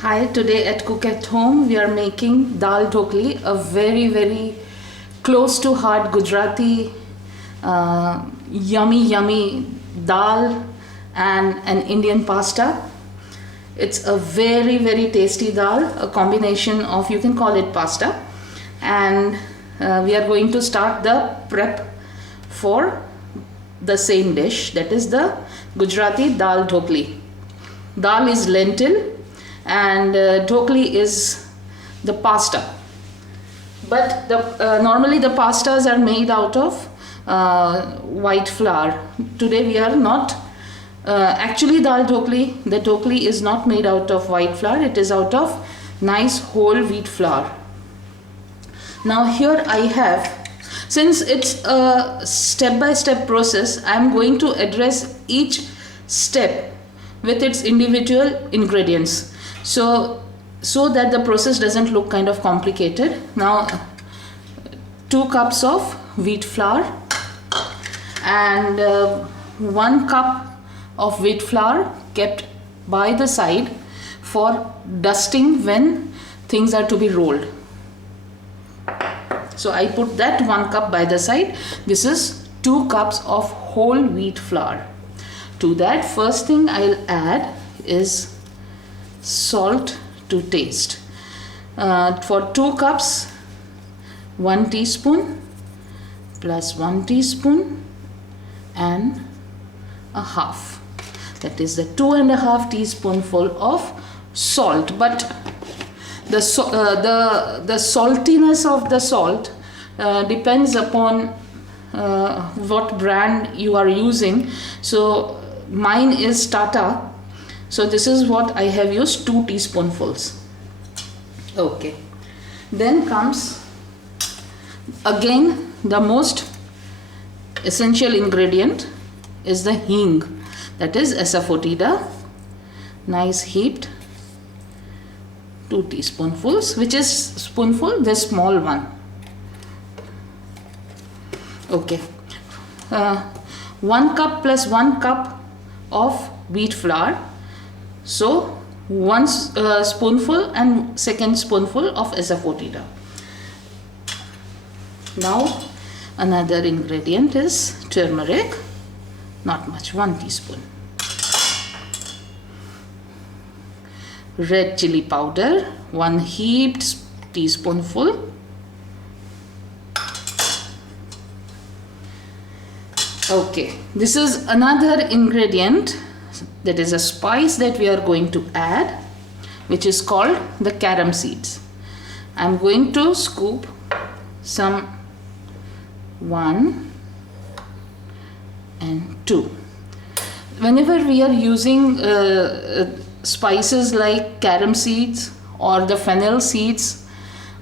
Hi, today at Cook at Home we are making dal dhokli, a very close to heart Gujarati yummy dal and an Indian pasta. It's a very tasty dal, a combination of, you can call it pasta, and we are going to start the prep for the same dish, that is the Gujarati dal dhokli. Dal is lentil and dhokli is the pasta, but normally the pastas are made out of white flour. Today we are not actually the dhokli is not made out of white flour, it is out of nice whole wheat flour. Now here I have, since it's a step-by-step process, I am going to address each step with its individual ingredients, so that the process doesn't look kind of complicated. Now 2 cups of wheat flour and 1 cup of wheat flour kept by the side for dusting when things are to be rolled. So I put that 1 cup by the side. This is 2 cups of whole wheat flour. To that, first thing I'll add is salt to taste. For 2 cups, 1 teaspoon plus 1 teaspoon and a half. That is the 2.5 teaspoonful of salt. But the saltiness of the salt depends upon what brand you are using. So mine is Tata, so this is what I have used, 2 teaspoonfuls. Okay, then comes again the most essential ingredient is the hing, that is asafoetida, nice heaped, 2 teaspoonfuls, which is spoonful, this small one. Okay, 1 cup plus 1 cup of wheat flour, so 1 spoonful and 2nd spoonful of asafoetida. Now another ingredient is turmeric, not much, 1 teaspoon. Red chili powder, 1 heaped teaspoonful. Okay, this is another ingredient, that is a spice that we are going to add, which is called the carom seeds. I am going to scoop some 1 and 2. Whenever we are using spices like carom seeds or the fennel seeds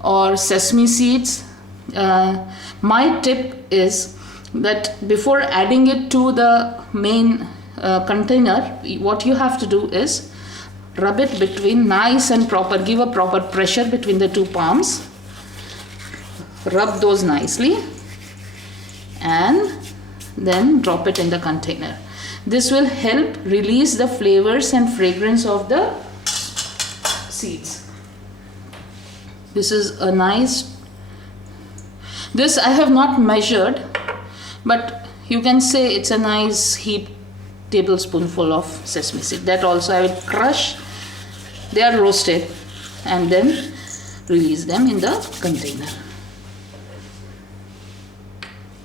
or sesame seeds, my tip is that before adding it to the main container, what you have to do is rub it between nice and proper, give a proper pressure between the 2 palms, rub those nicely and then drop it in the container. This will help release the flavors and fragrance of the seeds. This is a nice, this I have not measured, but you can say it's a nice heaped tablespoonful of sesame seed. That also I will crush. They are roasted and then release them in the container.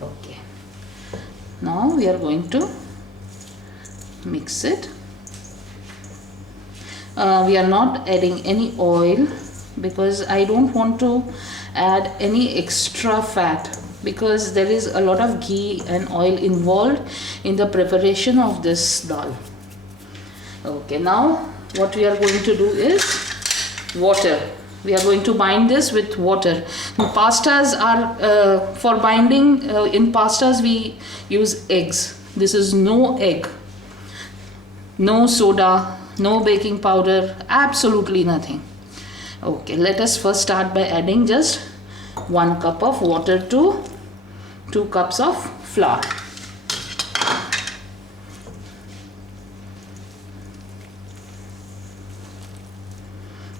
Okay, now we are going to mix it. We are not adding any oil because I don't want to add any extra fat, because there is a lot of ghee and oil involved in the preparation of this dal. Okay, now what we are going to do is water. We are going to bind this with water. Pastas are, for binding, in pastas we use eggs. This is no egg, no soda, no baking powder, absolutely nothing. Okay, let us first start by adding just 1 cup of water to 2 cups of flour.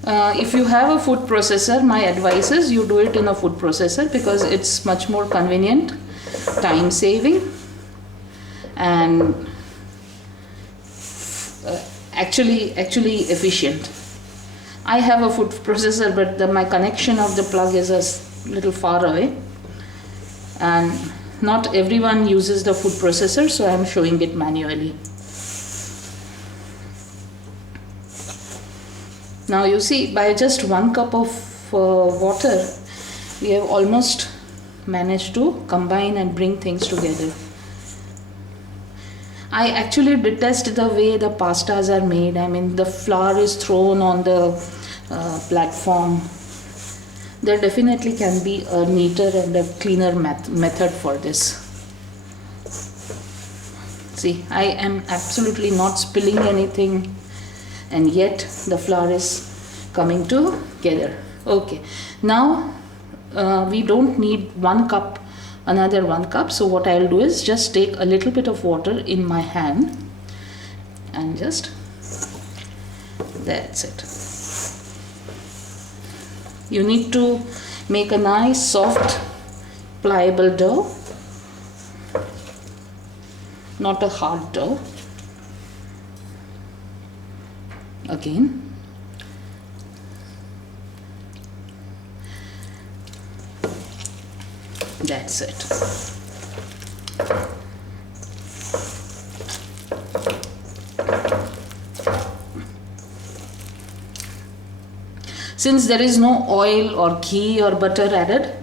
If you have a food processor, my advice is you do it in a food processor because it's much more convenient, time saving, and actually efficient. I have a food processor, but my connection of the plug is a little far away, and not everyone uses the food processor, so I am showing it manually. Now you see, by just 1 cup of water, we have almost managed to combine and bring things together. I actually detest the way the pastas are made. I mean, the flour is thrown on the platform. There definitely can be a neater and a cleaner method for this. See, I am absolutely not spilling anything, and yet the flour is coming together. Okay, now we don't need 1 cup, another 1 cup. So what I'll do is just take a little bit of water in my hand and just, that's it. You need to make a nice soft pliable dough, not a hard dough. Again, that's it. Since there is no oil or ghee or butter added,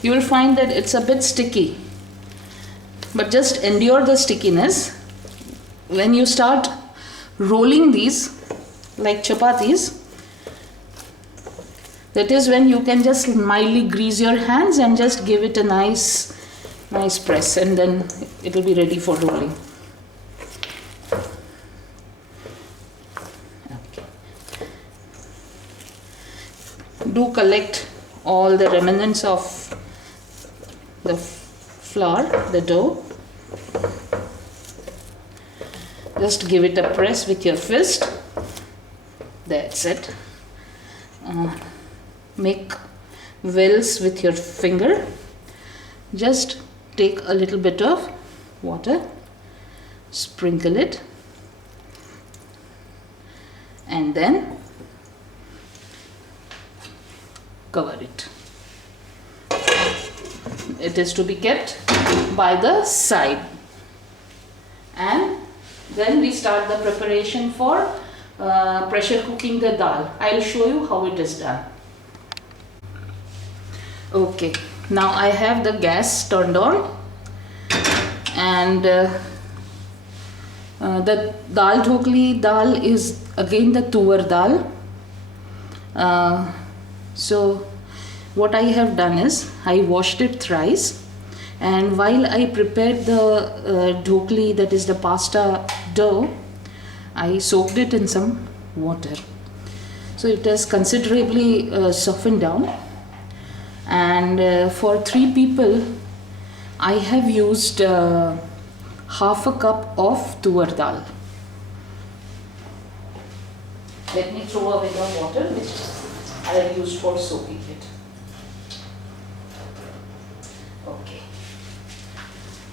you will find that it's a bit sticky. But just endure the stickiness. When you start rolling these like chapatis, that is when you can just mildly grease your hands and just give it a nice press, and then it will be ready for rolling. Okay. Do collect all the remnants of the flour, the dough. Just give it a press with your fist. That's it. Make wells with your finger. Just take a little bit of water, sprinkle it, and then cover it. It is to be kept by the side, and then we start the preparation for pressure cooking the dal. I'll show you how it is done. Okay, now I have the gas turned on, and the dal dhokli dal is again the tuvar dal. So what I have done is I washed it thrice, and while I prepared the dhokli, that is the pasta dough, I soaked it in some water. So it has considerably softened down, and for 3 people I have used half a cup of tuvar dal. Let me throw away the water which I have used for soaking it. Okay.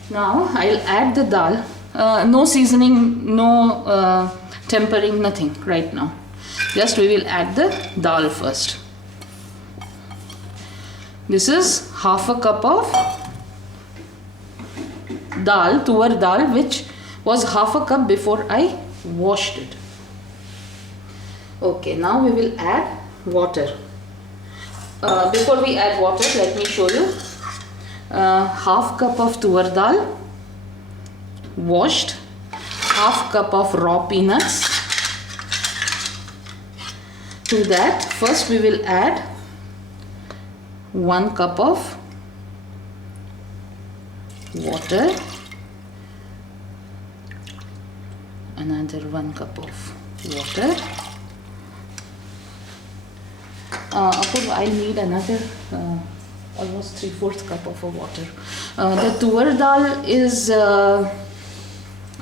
Now I'll add the dal. No seasoning, no tempering, nothing right now. Just we will add the dal first. This is half a cup of dal, tuvar dal, which was half a cup before I washed it. Okay, now we will add water. Before we add water, let me show you. Half cup of tuvar dal, washed, half cup of raw peanuts. To that, first we will add 1 cup of water, another 1 cup of water. I'll need another almost 3/4 cup of water. The tuvar dal is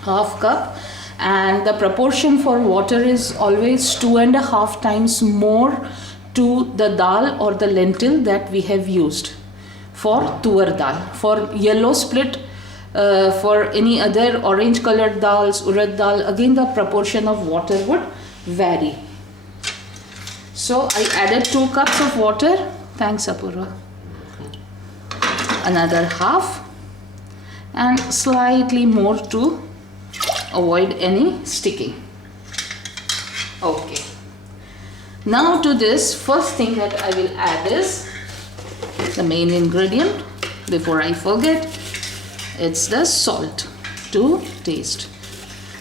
half cup, and the proportion for water is always 2.5 times more to the dal or the lentil that we have used for tur dal. For yellow split, for any other orange colored dals, urad dal, again the proportion of water would vary. So I added 2 cups of water. Thanks, Apurva. Another half and slightly more to avoid any sticking. Okay. Now to this, first thing that I will add is the main ingredient. Before I forget, it's the salt to taste.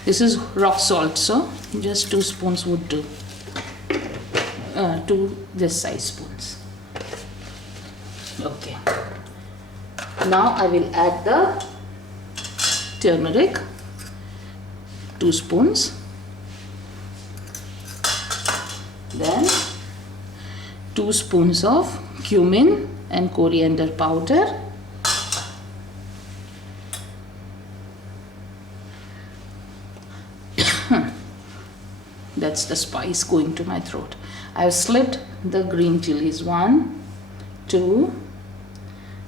This is rock salt, so just 2 spoons would do. 2 this size spoons. Okay. Now I will add the turmeric, 2 spoons. Then 2 spoons of cumin and coriander powder. That's the spice going to my throat. I have slipped the green chilies, 1, 2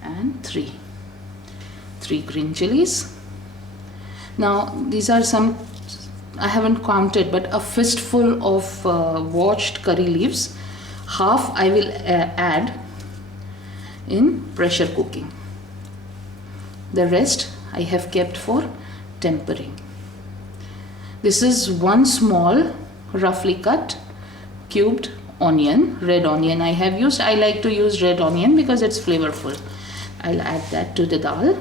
and 3. 3 green chilies. Now these are some, I haven't counted, but a fistful of washed curry leaves. Half I will add in pressure cooking. The rest I have kept for tempering. This is 1 small roughly cut cubed onion, red onion I have used. I like to use red onion because it's flavorful. I'll add that to the dal.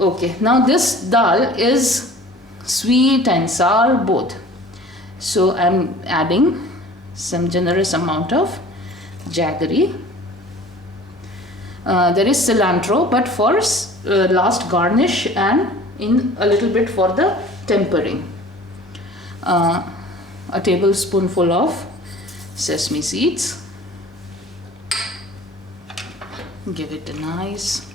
Okay, now this dal is sweet and sour both. So I'm adding some generous amount of jaggery. There is cilantro, but for last garnish and in a little bit for the tempering. A tablespoonful of sesame seeds. Give it a nice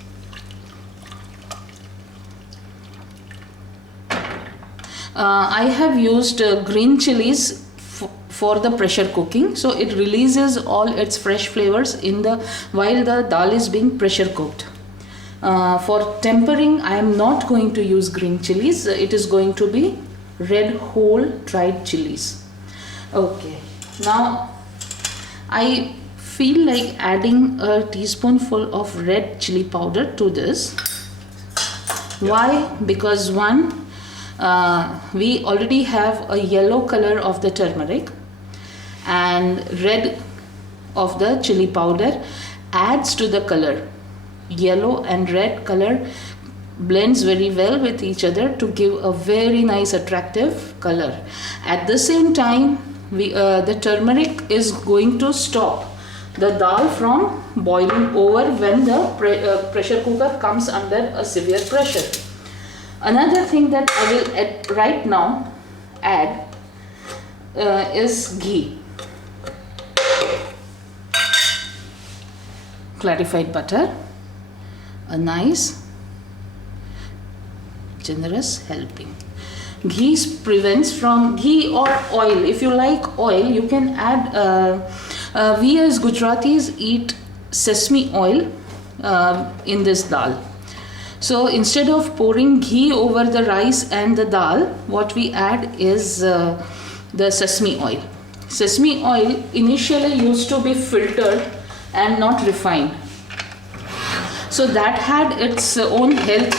I have used green chilies for the pressure cooking, so it releases all its fresh flavors in the while the dal is being pressure cooked. For tempering, I am not going to use green chilies. It is going to be red whole dried chilies. Okay, now I feel like adding a teaspoonful of red chili powder to this. Why? Because one, we already have a yellow color of the turmeric, and red of the chili powder adds to the color. Yellow and red color blends very well with each other to give a very nice attractive color. At the same time, the turmeric is going to stop the dal from boiling over when the pressure cooker comes under a severe pressure. Another thing that I will right now add is ghee. Clarified butter. A nice generous helping. Ghee prevents from ghee or oil. If you like oil, you can add. We as Gujaratis eat sesame oil in this dal. So instead of pouring ghee over the rice and the dal, what we add is the sesame oil. Sesame oil initially used to be filtered and not refined. So that had its own health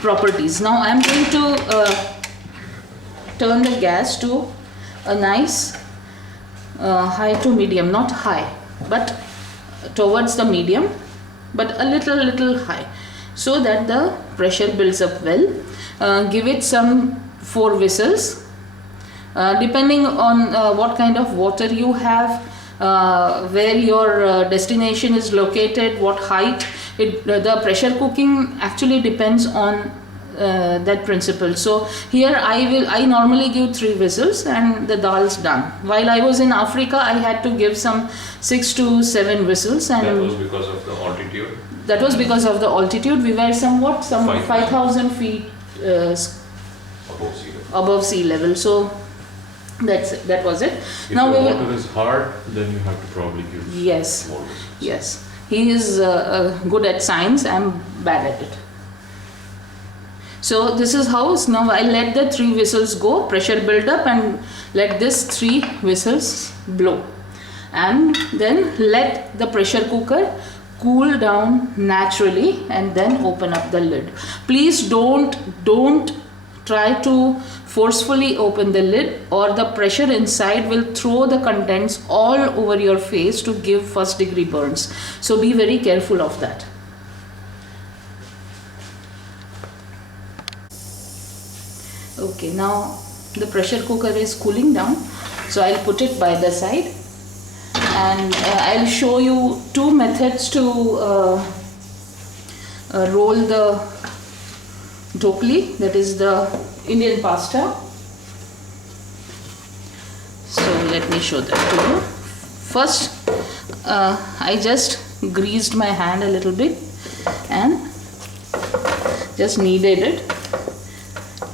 properties. Now I am going to turn the gas to a nice high to medium, not high, but towards the medium, but a little high, so that the pressure builds up well. Give it some 4 whistles, depending on what kind of water you have, where your destination is located, what height. The pressure cooking actually depends on that principle. So here I normally give 3 whistles and the dal's done. While I was in Africa, I had to give some 6 to 7 whistles, and that was because of the altitude. That was because of the altitude. We were some 5,000 feet above sea level. So that was it. If Now the we will, water is hard, then you have to probably use yes, more whistles. yes. He is good at science. I'm bad at it. So this is how. Now I let the 3 whistles go, pressure build up, and let this 3 whistles blow, and then let the pressure cooker cool down naturally, and then open up the lid. Please don't try to forcefully open the lid, or the pressure inside will throw the contents all over your face to give first degree burns. So be very careful of that. Okay, now the pressure cooker is cooling down, so I'll put it by the side, and I'll show you 2 methods to roll the dhokli, that is the Indian pasta. So let me show that to you. First, I just greased my hand a little bit and just kneaded it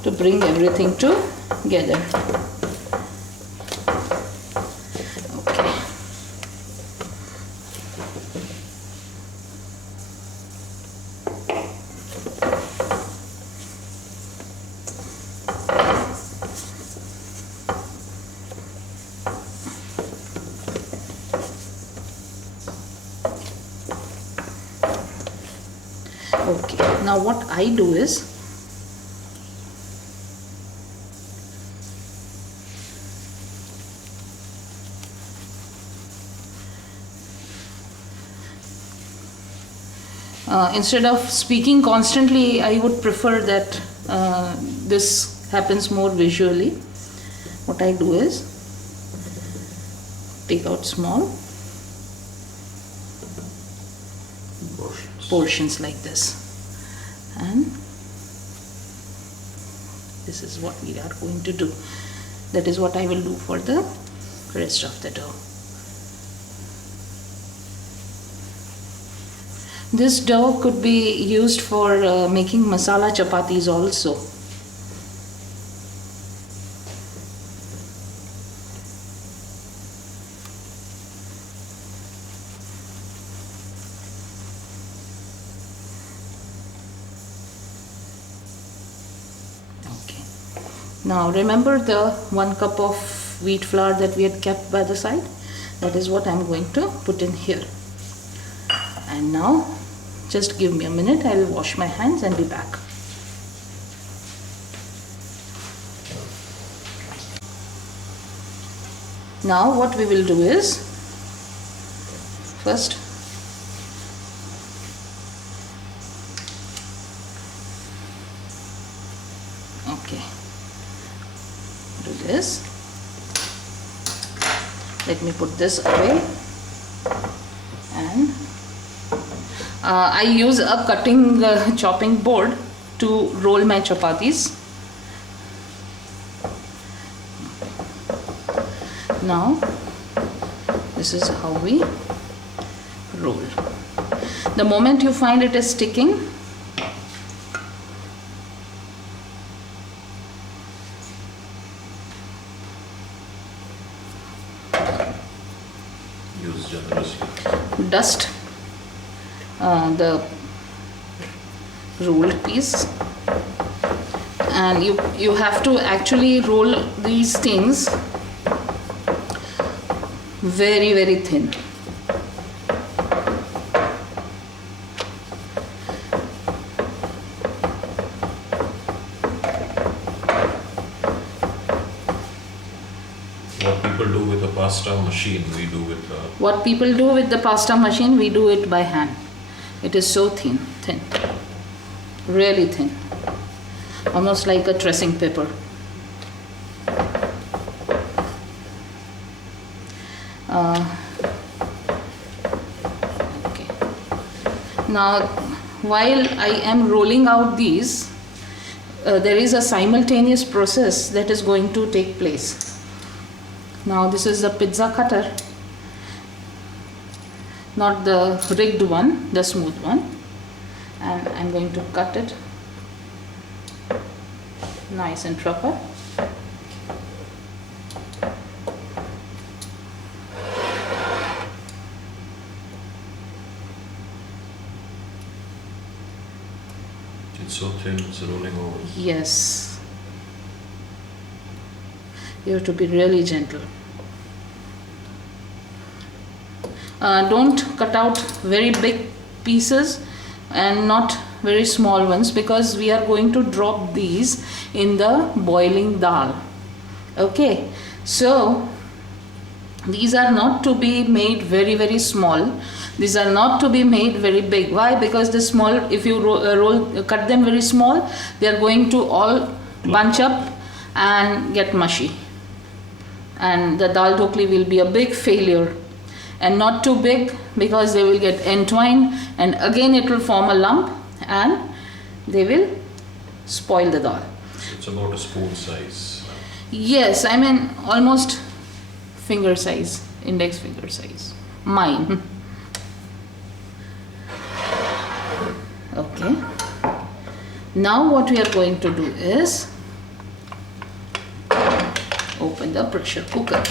to bring everything together. Okay. Okay, now what I do is, instead of speaking constantly, I would prefer that this happens more visually. What I do is take out small portions like this, and this is what we are going to do. That is what I will do for the rest of the dough. This dough could be used for making masala chapatis also. Okay. Now remember the 1 cup of wheat flour that we had kept by the side? That is what I am going to put in here. And now just give me a minute, I will wash my hands and be back. Now what we will do is, first okay, do this. Let me put this away, and I use a cutting chopping board to roll my chapatis. Now this is how we roll. The moment you find it is sticking, use generously. Dust the rolled piece, and you have to actually roll these things very, very thin. What people do with the pasta machine, we do with the... What people do with the pasta machine, we do it by hand. It is so thin, really thin, almost like a dressing paper. Okay. Now, while I am rolling out these, there is a simultaneous process that is going to take place. Now, this is the pizza cutter, not the rigged one, the smooth one, and I'm going to cut it. nice and proper. It's so thin, it's rolling over. Yes. You have to be really gentle. Don't cut out very big pieces and not very small ones, because we are going to drop these in the boiling dal. Okay, so these are not to be made very small. These are not to be made very big. Why? Because the small, if you cut them very small, they are going to all bunch up and get mushy, and the dal dhokli will be a big failure. And not too big, because they will get entwined and again it will form a lump and they will spoil the dal. So it's about a spoon size. Yes, I mean almost finger size, index finger size. Mine. Okay. Now what we are going to do is open the pressure cooker.